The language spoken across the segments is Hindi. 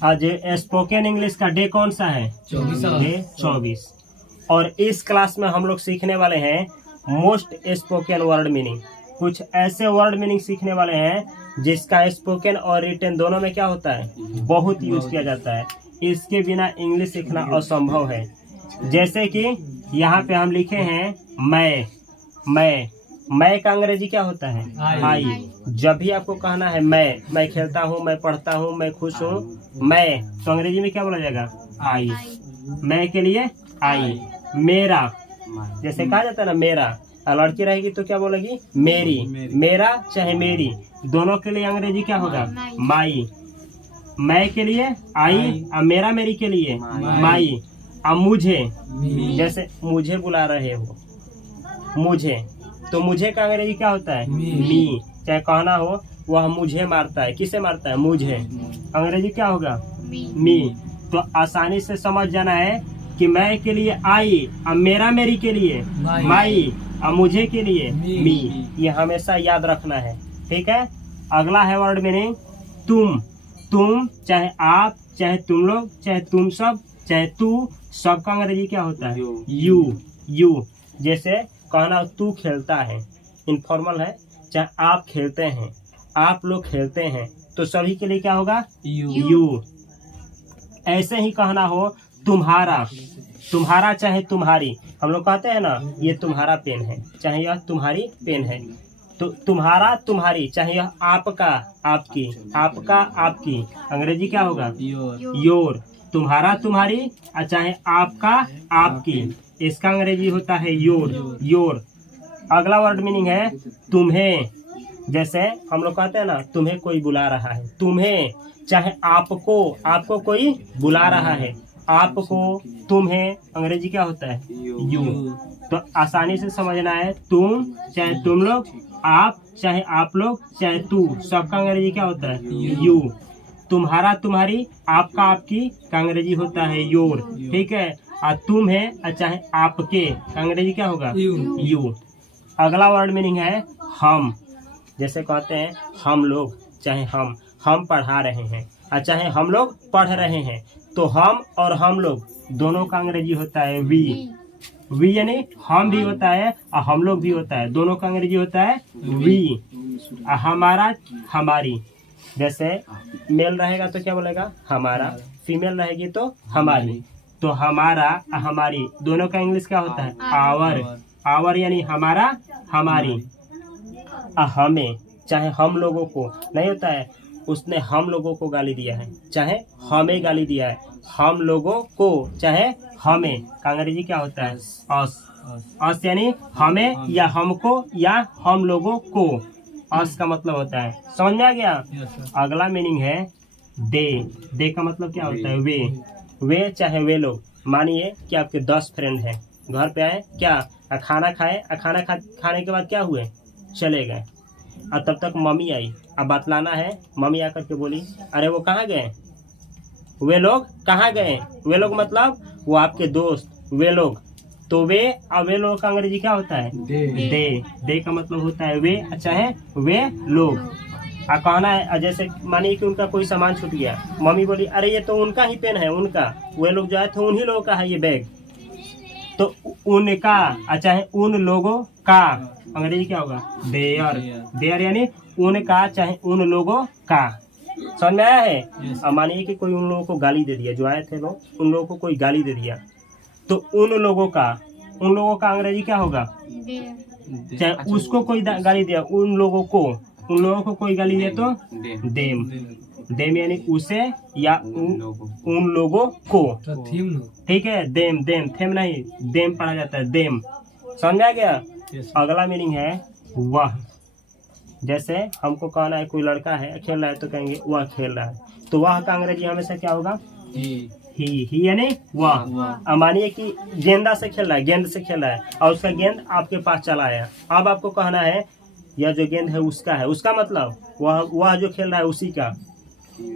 आज स्पोकन इंग्लिश का डे कौन सा है? 24। डे 24। और इस क्लास में हम लोग सीखने वाले हैं मोस्ट स्पोकन वर्ड मीनिंग। कुछ ऐसे वर्ड मीनिंग सीखने वाले हैं जिसका स्पोकन और रिटन दोनों में क्या होता है? बहुत यूज किया जाता है। इसके बिना इंग्लिश सीखना असंभव है। जैसे कि यहाँ पे हम लिखे हैं मैं का अंग्रेजी क्या होता है? आई। जब भी आपको कहना है मैं खेलता हूँ, मैं पढ़ता हूँ, मैं खुश हूँ, मैं, तो अंग्रेजी में क्या बोला जाएगा? आई। मैं के लिए आई। मेरा, जैसे कहा जाता है ना मेरा, लड़की रहेगी तो क्या बोलेगी? मेरी। मेरा चाहे मेरी, दोनों के लिए अंग्रेजी क्या होगा? माई। मैं के लिए आई और मेरा मेरी के लिए माई। अब मुझे, जैसे मुझे बुला रहे हो, मुझे, तो मुझे का अंग्रेजी क्या होता है? मी। चाहे कहना हो वह मुझे मारता है, किसे मारता है? मुझे। अंग्रेजी क्या होगा? मी। तो आसानी से समझ जाना है कि मैं के लिए आई और मेरा मेरी के लिए माई और मुझे के लिए मी। ये हमेशा याद रखना है, ठीक है। अगला है वर्ड मीनिंग तुम, चाहे आप, चाहे तुम लोग, चाहे तुम सब, चाहे तू, सबका अंग्रेजी क्या होता है? यू। जैसे कहना तू खेलता है, इनफॉर्मल है। चाहे आप खेलते हैं, आप लोग खेलते हैं, तो सभी के लिए क्या होगा? यू। ऐसे ही कहना हो तुम्हारा चाहे तुम्हारी, हम लोग कहते हैं ना ये तुम्हारा पेन है, चाहे यह तुम्हारी पेन है। तो तुम्हारा तुम्हारी, चाहे यह आपका आपकी, आपका आपकी, अंग्रेजी क्या होगा? योर। तुम्हारा तुम्हारी और चाहे आपका आपकी, इसका अंग्रेजी होता है योर। अगला वर्ड मीनिंग है तुम्हें। जैसे हम लोग कहते हैं ना तुम्हें कोई बुला रहा है, तुम्हें, चाहे आपको कोई बुला रहा है, आपको, तुम्हें, अंग्रेजी क्या होता है? यू। तो आसानी से समझना है तुम चाहे तुम लोग, आप चाहे आप लोग, चाहे तू, सबका अंग्रेजी क्या होता है? यू। तुम्हारा तुम्हारी, आपका आपकी का अंग्रेजी होता है योर, ठीक है। और तुम है और चाहे आपके का अंग्रेजी क्या होगा? यू। अगला वर्ड मीनिंग है हम। जैसे कहते हैं हम लोग, चाहे हम पढ़ा रहे हैं और चाहे हम लोग पढ़ रहे हैं, तो हम और हम लोग दोनों का अंग्रेजी होता है वी यानी हम भी होता है और हम लोग भी होता है, दोनों का अंग्रेजी होता है वी। हमारा हमारी, जैसे मेल रहेगा तो क्या बोलेगा? हमारा। फीमेल रहेगी तो हमारी। तो हमारा हमारी दोनों का इंग्लिश क्या होता है? आवर यानी हमारा हमारी। हमें, चाहे हम लोगों को, नहीं होता है उसने हम लोगों को गाली दिया है, चाहे हमें गाली दिया है, हम लोगों को, चाहे हमें का अंग्रेजी क्या होता है? अस यानी हमें या हमको या हम लोगों को, अस का मतलब होता है। समझ में आ गया? अगला मीनिंग है दे का मतलब क्या होता है? वे चाहे वे लोग। मानिए कि आपके 10 फ्रेंड हैं, घर पे आए, क्या खाना खाए, खाने के बाद क्या हुए? चले गए। और तब तक मम्मी आई, अब बतलाना है। मम्मी आकर के बोली अरे वो कहाँ गए? वे लोग कहाँ गए? वे लोग मतलब वो आपके दोस्त, वे लोग। तो वे और वे लोग का अंग्रेजी क्या होता है? दे का मतलब होता है वे, चाहे वे लोग। कहना है जैसे मानिए कि उनका कोई सामान छूट गया, मम्मी बोली अरे ये तो उनका ही पेन है, उनका, वे लोग जो आए थे उन्हीं लोगों का है ये बैग। तो उनका चाहे उन लोगों का अंग्रेजी क्या होगा? देयर यानी उनका चाहे उन लोगों का। समझ में आया है? अब मानिए कि कोई उन लोगों को गाली दे दिया, जो आए थे लोग, उन लोगों को कोई गाली दे दिया, तो उन लोगों का अंग्रेजी क्या होगा? चाहे उसको कोई गाली दिया, उन लोगों को कोई गाली दिया तो देम यानी उसे या उन लोगों को, ठीक है। देम थेम नहीं, देम पढ़ा जाता है, देम। समझ में आ गया? अगला मीनिंग है वह। जैसे हमको कहना है कोई लड़का है खेल रहा है तो कहेंगे वह खेल रहा है, तो वह का अंग्रेजी हमेशा क्या होगा? ही यानी वह। मानिए कि गेंद से खेल रहा है और उसका गेंद आपके पास चला आया। अब आपको कहना है यह जो गेंद है उसका है, उसका मतलब वह जो खेल रहा है उसी का,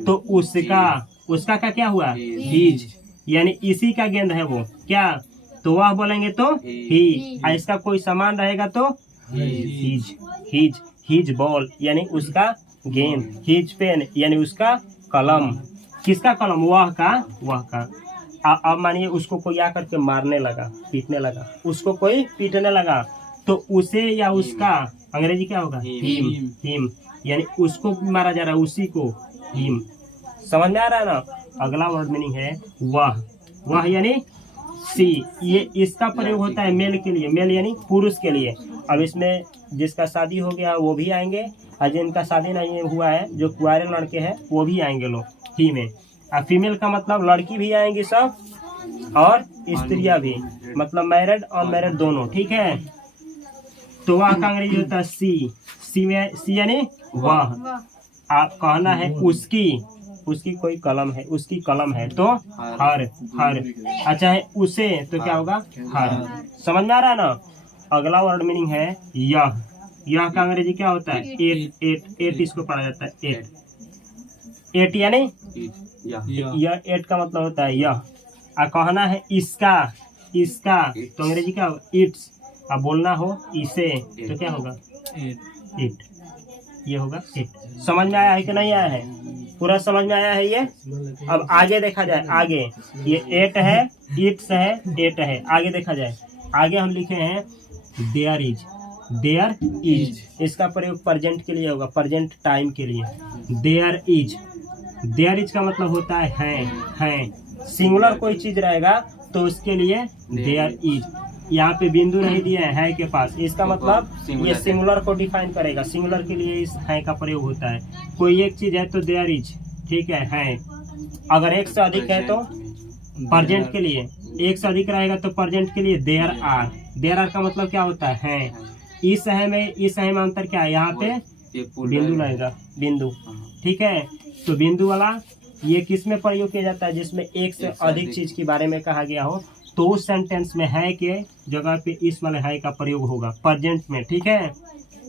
तो उसका का क्या हुआ? हीज यानी इसी का गेंद है वो, क्या? तो वह बोलेंगे तो ही। इसका कोई सामान रहेगा तो हीज बॉल यानी उसका गेंद, हीज पेन यानी उसका कलम। किसका कलम? वह का। अब मानिए उसको कोई आकर के मारने लगा, पीटने लगा, उसको कोई पीटने लगा, तो उसे या उसका अंग्रेजी क्या होगा? हिम। यानी उसको मारा जा रहा है, उसी को हिम। समझ में आ रहा है ना? अगला वर्ड मीनिंग है वह यानी सी। ये इसका प्रयोग होता है मेल के लिए, मेल यानी पुरुष के लिए। अब इसमें जिसका शादी हो गया वो भी आएंगे, और जिनका शादी नहीं हुआ है, जो कुंवारे लड़के हैं, वो भी आएंगे लोग ही में। और फीमेल का मतलब लड़की भी आएंगी सब, और स्त्रियां भी, मतलब मैरिड और मैरिड दोनों। ठीक है, तो वह का अंग्रेजी होता है सी यानी वह। आप कहना है उसकी कोई कलम है, उसकी कलम है तो हर। अच्छा है उसे तो क्या होगा? हर। समझ में आ रहा है ना? अगला वर्ड मीनिंग है यह का अंग्रेजी क्या होता है? एट इसको पढ़ा जाता है एट यानी यह। एट का मतलब होता है यह। कहना है इसका तो अंग्रेजी क्या होगा? इट्स। अब बोलना हो इसे तो क्या होगा? इट। ये होगा इट। समझ में आया है कि नहीं आया है? पूरा समझ में आया है ये? अब आगे देखा जाए। आगे ये एट है, इट्स है, एट है। आगे देखा जाए। आगे हम लिखे हैं देयर इज। इसका प्रयोग प्रेजेंट के लिए होगा, प्रेजेंट टाइम के लिए। देयर इज का मतलब होता है। सिंगुलर कोई चीज रहेगा तो उसके लिए देयर इज। यहाँ पे बिंदु नहीं दिया है के पास, इसका मतलब ये सिंगुलर को डिफाइन करेगा। सिंगुलर के लिए इस है का प्रयोग होता है। कोई एक चीज है तो देयर इज, ठीक है। अगर एक से अधिक है तो प्रेजेंट के लिए, एक से अधिक रहेगा तो प्रेजेंट के लिए देयर आर का मतलब क्या होता है? इस है में अंतर क्या है? यहाँ पे बिंदु लगेगा, बिंदु। ठीक है, तो बिंदु वाला ये किस में प्रयोग किया जाता है? जिसमें एक से अधिक चीज के बारे में कहा गया हो, तो उस सेंटेंस में है के जगह पे इस वाले है का प्रयोग होगा प्रेजेंट में। ठीक है,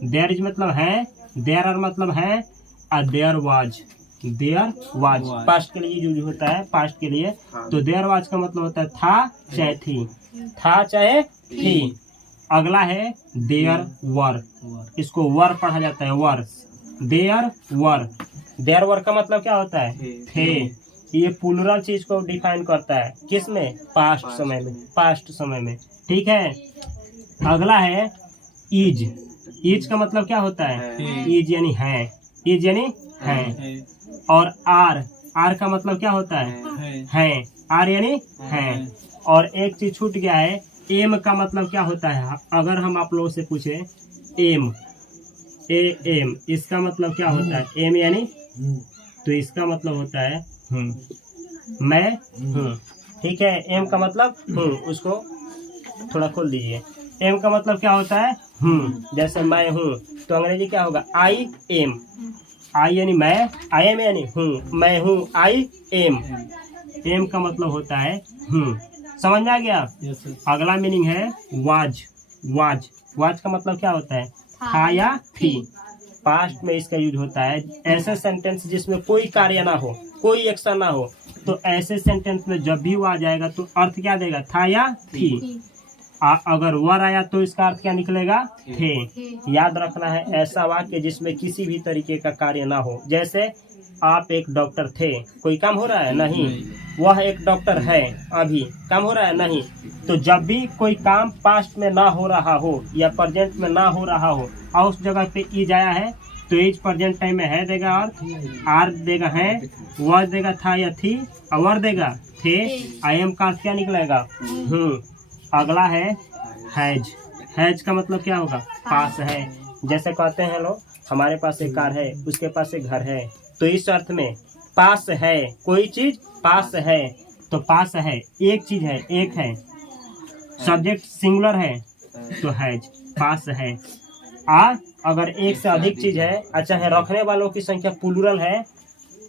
देयर इज मतलब है, देयर आर मतलब है, और देयर वाज पास्ट के लिए यूज होता है, पास्ट के लिए। तो देयर वाज का मतलब होता है था चाहे थी। अगला है देयर वर। इसको वर पढ़ा जाता है, वर। देयर वर का मतलब क्या होता है? थे। ये प्लूरल चीज को डिफाइन करता है, किसमें? पास्ट समय में। ठीक है, अगला है इज का मतलब क्या होता है? इज यानी है। और आर का मतलब क्या होता है? आर यानी है। और एक चीज छूट गया है, एम का मतलब क्या होता है? अगर हम आप लोगों से पूछे एम, इसका मतलब क्या होता है? एम यानी, तो इसका मतलब होता है मैं हूँ। ठीक है, एम का मतलब हूँ। उसको थोड़ा खोल दीजिए। एम का मतलब क्या होता है? हूँ। जैसे मैं हूँ तो अंग्रेजी क्या होगा? I am. आई यानी मैं, आई एम यानी हूँ, मैं हूँ, आई एम। एम का मतलब होता है हूँ। समझ में आ गया? अगला मीनिंग है वाज का मतलब क्या होता है? था या थी। पास्ट में इसका यूज होता है ऐसे सेंटेंस जिसमें कोई कार्य ना हो, कोई एक्शन ना हो, तो ऐसे सेंटेंस में जब भी वो आ जाएगा तो अर्थ क्या देगा? था या थी। अगर वर आया तो इसका अर्थ क्या निकलेगा? थे। याद रखना है, ऐसा वाक्य जिसमें किसी भी तरीके का कार्य ना हो। जैसे आप एक डॉक्टर थे, कोई काम हो रहा है? नहीं। वह एक डॉक्टर है, अभी काम हो रहा है? नहीं। तो जब भी कोई काम पास्ट में ना हो रहा हो या प्रेजेंट में ना हो रहा हो और उस जगह पे इज आया है, तो इज प्रेजेंट टाइम में है देगा, और आर देगा है, वह देगा था या थी, और वर देगा थे। आई एम का क्या निकलेगा? अगला है हैज का मतलब क्या होगा? पास है। जैसे कहते हैं लोग, हमारे पास एक कार है, उसके पास एक घर है, तो इस अर्थ में पास है, कोई चीज पास है, तो पास है, एक चीज है, एक है। सब्जेक्ट सिंगुलर है तो हैज, पास है। अगर एक से अधिक चीज है, अच्छा है, रखने वालों की संख्या प्लूरल है,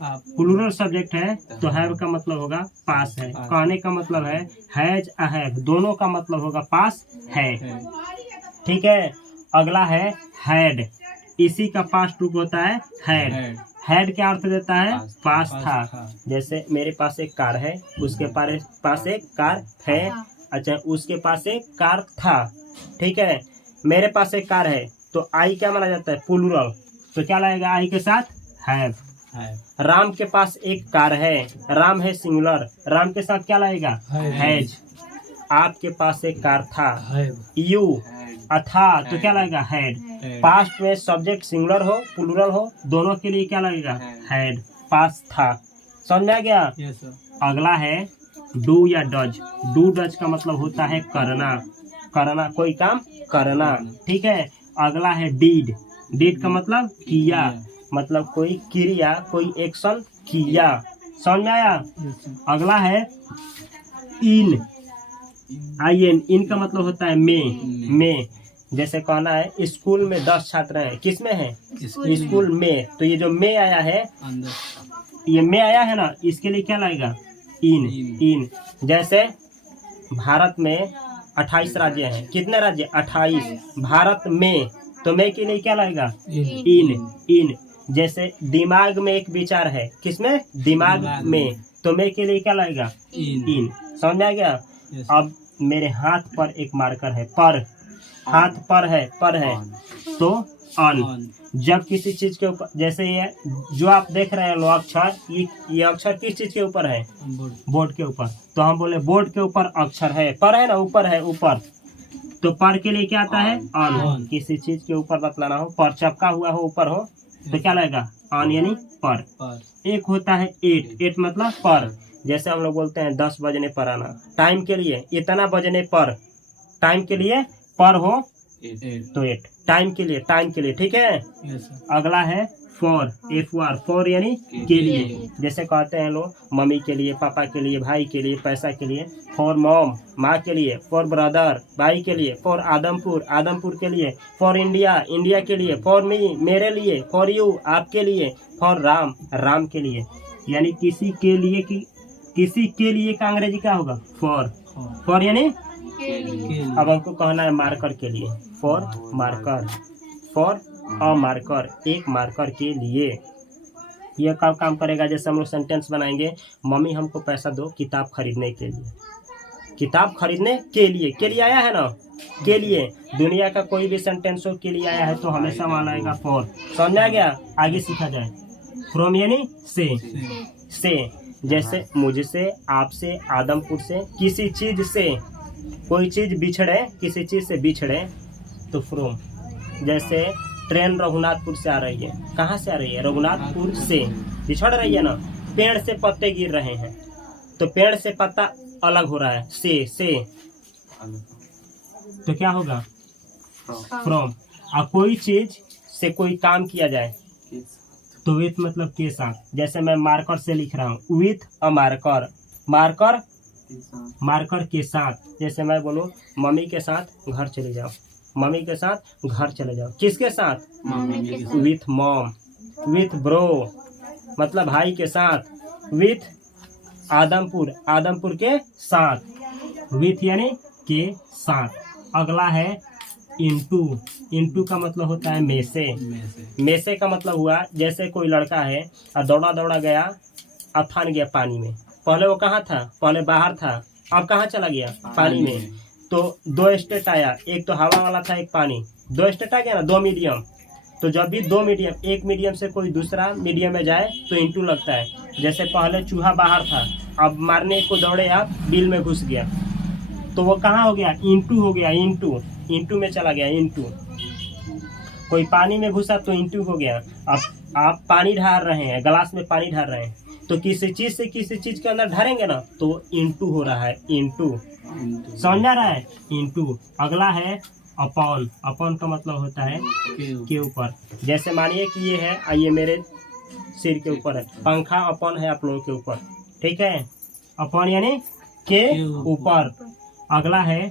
प्लूरल सब्जेक्ट है, तो हैव का मतलब होगा पास है। कहने का मतलब है हैज अ हैव, दोनों का मतलब होगा पास है। ठीक है, अगला है हैड। इसी का पास्ट रूप होता है हैड क्या अर्थ देता है? पास था। जैसे मेरे पास एक कार है, उसके पास एक कार है, अच्छा उसके पास एक कार था। ठीक है, मेरे पास एक कार है, तो आई क्या माना जाता है? प्लूरल, तो क्या लगेगा आई के साथ? हैव। राम के पास एक कार है, राम है सिंगुलर, राम के साथ क्या लगेगा? हैज। आपके पास एक कार था, यू था तो क्या लगेगा? हैड। पास्ट में सब्जेक्ट सिंगुलर हो प्लूरल हो दोनों के लिए क्या लगेगा? हैड। पास था। समझ में आ गया? अगला है डू या डज। डू डज का मतलब होता है करना, करना कोई काम करना, ठीक है। अगला है डीड। डीड का मतलब किया, मतलब कोई क्रिया कोई एक्शन किया। समझ में आया? अगला है इन। आईएन। इन का मतलब होता है में। जैसे कहना है स्कूल में 10 छात्र हैं, किस में है? स्कूल में। तो ये जो में आया है, ये में आया है ना, इसके लिए क्या लगेगा? इन। जैसे भारत में 28 राज्य हैं, कितने राज्य? 28। भारत में, तो में के लिए क्या लगेगा? इन। जैसे दिमाग में एक विचार है, किसमें? दिमाग में, तो में के लिए क्या लगेगा? इन। समझ में आ गया? अब मेरे हाथ पर एक मार्कर है, पर। हाथ पर है तो ऑन। जब किसी चीज के ऊपर, जैसे ये जो आप देख रहे हैं लो अक्षर, ये अक्षर किस चीज के ऊपर है? बोर्ड के ऊपर। तो हम बोले बोर्ड के ऊपर अक्षर है, पर है ना, ऊपर है, ऊपर। तो पर के लिए क्या आता है? ऑन। किसी चीज के ऊपर बतलाना हो, पर चपका हुआ हो, ऊपर हो, तो क्या लगेगा? ऑन यानी पर। एक होता है एट। एट मतलब पर। जैसे हम लोग बोलते हैं 10 बजने पर आना, टाइम के लिए इतना बजने पर, टाइम के लिए पर हो तो एट, टाइम के लिए, ठीक है। अगला है फॉर। F-O-R, फॉर यानी के लिए। जैसे कहते हैं लोग मम्मी के लिए, पापा के लिए, भाई के लिए, पैसा के लिए। फॉर मॉम, माँ के लिए। फॉर ब्रदर, भाई के लिए। फॉर आदमपुर, आदमपुर के लिए। फॉर इंडिया, इंडिया के लिए। फॉर मी, मेरे लिए। फॉर यू, आपके लिए। फॉर राम, राम के लिए। यानी किसी के लिए किसी के लिए का अंग्रेजी क्या होगा? फॉर। फॉर यानी अब हमको कहना है मार्कर के लिए। For marker, for a marker, एक मार्कर के लिए। यह कब काम करेगा? जैसे हम लोग सेंटेंस बनाएंगे, मम्मी हमको पैसा दो किताब खरीदने के लिए। किताब खरीदने के लिए आया है ना, के लिए। दुनिया का कोई भी सेंटेंस हो के लिए आया है तो हमेशा वहां आएगा फॉर। समझ आ गया? आगे सीखा जाए। फ्रॉम यानी से। जैसे मुझसे, आपसे, आदमपुर से, किसी चीज से। कोई चीज बिछड़े, किसी चीज से बिछड़े तो फ्रॉम। जैसे ट्रेन रघुनाथपुर से आ रही है, कहाँ से आ रही है? रघुनाथपुर से। बिछड़ रही है ना, पेड़ से पत्ते गिर रहे हैं तो पेड़ से पत्ता अलग हो रहा है, से तो क्या होगा? फ्रॉम। और कोई चीज से कोई काम किया जाए तो विथ मतलब के साथ। जैसे मैं मार्कर से लिख रहा हूँ, विथ अ मार्कर, मार्कर के साथ। जैसे मैं बोलूँ मम्मी के साथ घर चले जाओ, मम्मी के साथ घर चले जाओ। किसके साथ? With mom. विथ ब्रो मतलब भाई के साथ। विथ आदमपुर, आदमपुर के साथ। विथ यानी के साथ। अगला है इनटू। इनटू का मतलब होता है में से का मतलब हुआ, जैसे कोई लड़का है और दौड़ा गया, अब फान गया पानी में। पहले वो कहाँ था? पहले बाहर था, अब कहाँ चला गया? पानी में। तो 2 स्टेट आया, एक तो हवा वाला था, एक पानी। 2 स्टेट आ गया ना, 2 मीडियम। तो जब भी 2 मीडियम, एक मीडियम से कोई दूसरा मीडियम में जाए तो इंटू लगता है। जैसे पहले चूहा बाहर था, अब मारने को दौड़े आप, बिल में घुस गया, तो वो कहाँ हो गया? इंटू हो गया। इंटू में चला गया। इंटू। कोई पानी में घुसा तो इंटू हो गया। अब आप पानी ढार रहे हैं, गिलास में पानी ढार रहे हैं, तो किसी चीज से किसी चीज के अंदर ढारेंगे ना तो इंटू हो रहा है। इंटू। समझ आ रहा है? इंटू। अगला है अपॉन। अपॉन का मतलब होता है के ऊपर। जैसे मानिए कि ये है, ये मेरे सिर के ऊपर है, पंखा अपॉन है आप लोगों के ऊपर, ठीक है। अपॉन यानी के ऊपर। अगला है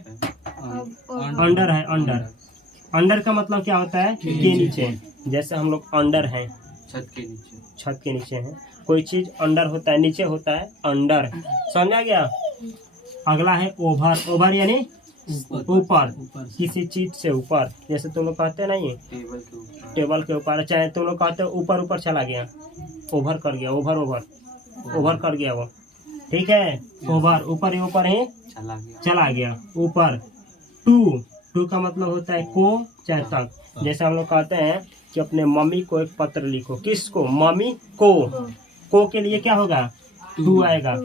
अंडर है। अंडर, अंडर का मतलब क्या होता है? के नीचे। जैसे हम लोग अंडर हैं, छत के नीचे हैं। कोई चीज अंडर होता है, नीचे होता है, अंडर। समझा गया? अगला है ओवर। ओवर यानी ऊपर, किसी चीज से ऊपर। जैसे तुम लोग कहते हैं ना, ये टेबल के ऊपर, चाहे तुम लोग कहते हो ऊपर चला गया, ओवर कर गया, ओवर कर गया वो, ठीक है। ओवर, ऊपर ही चला गया, ऊपर। टू का मतलब होता है को, चाहे तक। जैसे हम लोग कहते हैं कि अपने मम्मी को एक पत्र लिखो। किसको? मम्मी को के लिए क्या होगा? टू आएगा।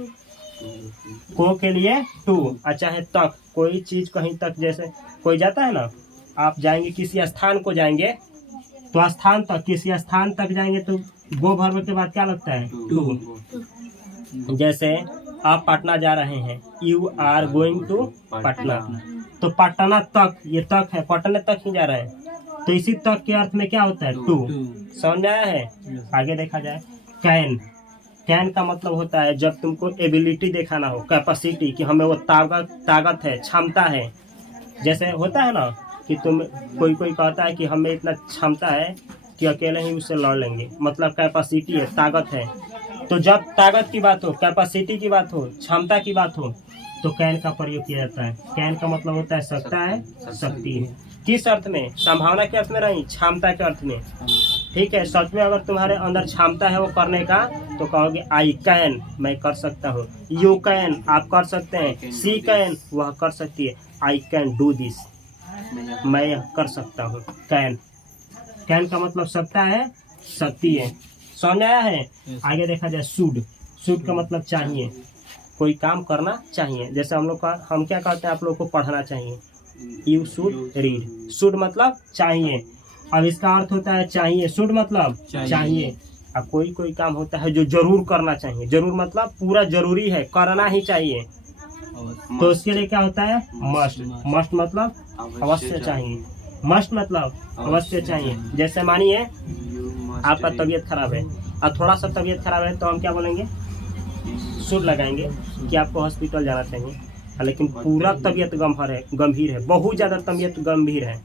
को के लिए टू। अच्छा है तक, कोई चीज कहीं तक, जैसे कोई जाता है ना, आप जाएंगे किसी स्थान को जाएंगे तो स्थान तक, किसी स्थान तक जाएंगे तो गो वर्ब के बाद क्या लगता है? टू। जैसे आप पटना जा रहे हैं, you are going to Patna, तो पटना तक, ये तक है, पटने तक ही जा रहे हैं, तो इसी तक के अर्थ में क्या होता है? टू। समझ में आया है? आगे देखा जाए, कैन। कैन का मतलब होता है जब तुमको एबिलिटी दिखाना हो, कैपेसिटी, कि हमें वो ताकत है, क्षमता है। जैसे होता है ना कि तुम, कोई कहता है कि हमें इतना क्षमता है कि अकेले ही उससे लड़ लेंगे, मतलब कैपेसिटी है, ताकत है। तो जब ताकत की बात हो, कैपेसिटी की बात हो, क्षमता की बात हो, तो कैन का प्रयोग किया जाता है। कैन का मतलब होता है सकता है, शक्ति है। किस अर्थ में? संभावना के अर्थ में नहीं, क्षमता के अर्थ में। ठीक है, सच में अगर तुम्हारे अंदर क्षमता है वो करने का, तो कहोगे आई कैन, मैं कर सकता हूँ। यू कैन, आप कर सकते हैं। शी कैन, वह कर सकती है। आई कैन डू दिस, मैं यह कर सकता हूँ। कैन, कैन का मतलब सकता है, शक्ति है। समझ आया है? आगे देखा जाए, शुड। शुड का मतलब चाहिए, कोई काम करना चाहिए। जैसे हम क्या कहते हैं, आप लोगों को पढ़ना चाहिए, यू शुड रीड। शुड मतलब चाहिए। अब इसका अर्थ होता है चाहिए, शुड मतलब चाहिए। अब कोई काम होता है जो जरूर करना चाहिए। जरूर मतलब पूरा जरूरी है, करना ही चाहिए, तो उसके लिए क्या होता है? मस्ट। मस्ट मतलब अवश्य चाहिए। मस्ट मतलब अवश्य चाहिए। जैसे मानिए आपका तबीयत खराब है और थोड़ा सा तबीयत खराब है, तो हम क्या बोलेंगे? शुड लगाएंगे कि आपको हॉस्पिटल जाना चाहिए। लेकिन पूरा तबीयत गंभीर है, बहुत ज़्यादा तबीयत गंभीर है,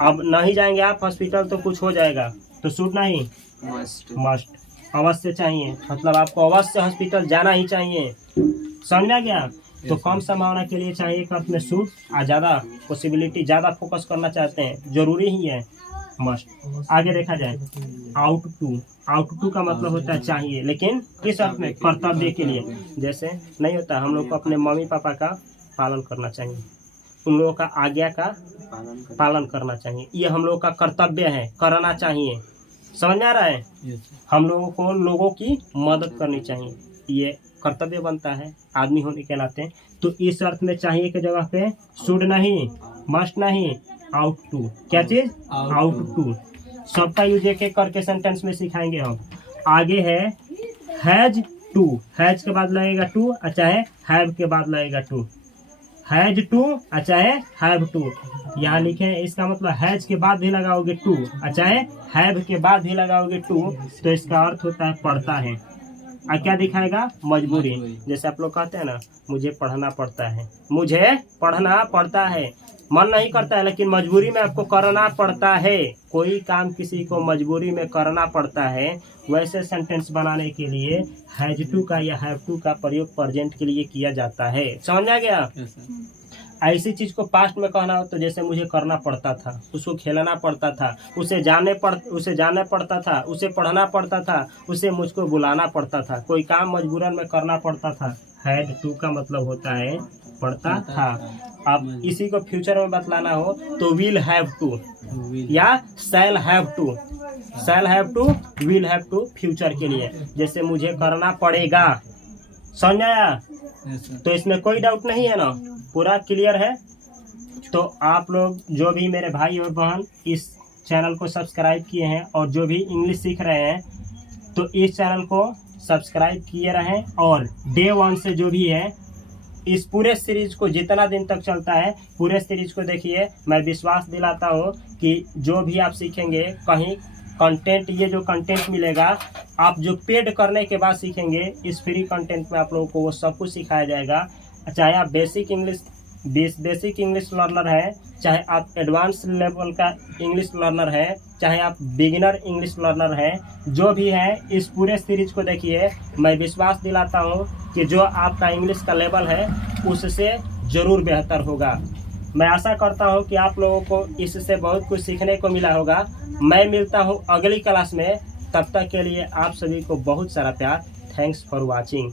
अब नहीं जाएंगे आप हॉस्पिटल तो कुछ हो जाएगा, तो शुड नहीं, मस्ट। अवश्य चाहिए मतलब आपको अवश्य हॉस्पिटल जाना ही चाहिए। समझ में आ गया? तो कम संभावना के लिए चाहिए एक अर्थ में शुड, और ज़्यादा पॉसिबिलिटी, ज़्यादा फोकस करना चाहते हैं, जरूरी ही है, मस्ट। आगे देखा जाए, आउट टू। आउट टू का मतलब होता है चाहिए, लेकिन किस अर्थ में? कर्तव्य के लिए। जैसे नहीं होता, हम लोग को अपने मम्मी पापा का पालन करना चाहिए, उन लोगों का आज्ञा का पालन करना चाहिए, ये हम लोगों का कर्तव्य है, करना चाहिए। समझ में आ रहा है? हम लोगों को लोगों की मदद करनी चाहिए, ये कर्तव्य बनता है आदमी होने के नाते। तो इस अर्थ में चाहिए की जगह पे शुड नहीं, मस्ट नहीं, आउट टू। क्या चीज? Out to. सबका यूज एक एक करके सेंटेंस में सिखाएंगे हम। आगे है हैज टू। हैज के बाद लगेगा टू, अच्छा है हैव के बाद लगेगा टू। हैज टू, अच्छा है हैव टू। यहाँ लिखे हैं, इसका मतलब हैज के बाद भी लगाओगे टू, अच्छा है हैव के बाद भी लगाओगे टू, तो इसका अर्थ होता है पढ़ता है। और क्या दिखाएगा? मजबूरी। जैसे आप लोग कहते हैं ना, मुझे पढ़ना पड़ता है, मुझे पढ़ना पड़ता है, मन नहीं करता है लेकिन मजबूरी में आपको करना पड़ता है। कोई काम किसी को मजबूरी में करना पड़ता है, वैसे सेंटेंस बनाने के लिए हैज टू का या हैव टू का प्रयोग प्रेजेंट के लिए किया जाता है। समझ में आ गया? ऐसी चीज को पास्ट में कहना हो तो जैसे मुझे करना पड़ता था, उसको खेलना पड़ता था, उसे जाना पड़ता था, उसे पढ़ना पड़ता था, उसे मुझको बुलाना पड़ता था, कोई काम मजबूरन में करना पड़ता था। हैड टू का मतलब होता है पड़ता था। अब इसी को फ्यूचर में बतलाना हो तो विल हैव टू या shall have to. Shall have to, will have to future के लिए। जैसे मुझे करना पड़ेगा, समझ आया? तो इसमें कोई डाउट नहीं है ना, पूरा क्लियर है? तो आप लोग जो भी मेरे भाई और बहन इस चैनल को सब्सक्राइब किए हैं और जो भी इंग्लिश सीख रहे हैं, तो इस चैनल को सब्सक्राइब किए रहें। और डे 1 से जो भी है, इस पूरे सीरीज को जितना दिन तक चलता है, पूरे सीरीज को देखिए। मैं विश्वास दिलाता हूँ कि जो भी आप सीखेंगे, कहीं कंटेंट, ये जो कंटेंट मिलेगा, आप जो पेड करने के बाद सीखेंगे, इस फ्री कंटेंट में आप लोगों को वो सब कुछ सिखाया जाएगा। चाहे आप बेसिक इंग्लिश लर्नर है, चाहे आप एडवांस लेवल का इंग्लिश लर्नर है, चाहे आप बिगिनर इंग्लिश लर्नर है, जो भी है, इस पूरे सीरीज को देखिए। मैं विश्वास दिलाता हूँ कि जो आपका इंग्लिश का लेवल है उससे ज़रूर बेहतर होगा। मैं आशा करता हूँ कि आप लोगों को इससे बहुत कुछ सीखने को मिला होगा। मैं मिलता हूँ अगली क्लास में, तब तक के लिए आप सभी को बहुत सारा प्यार। Thanks for watching.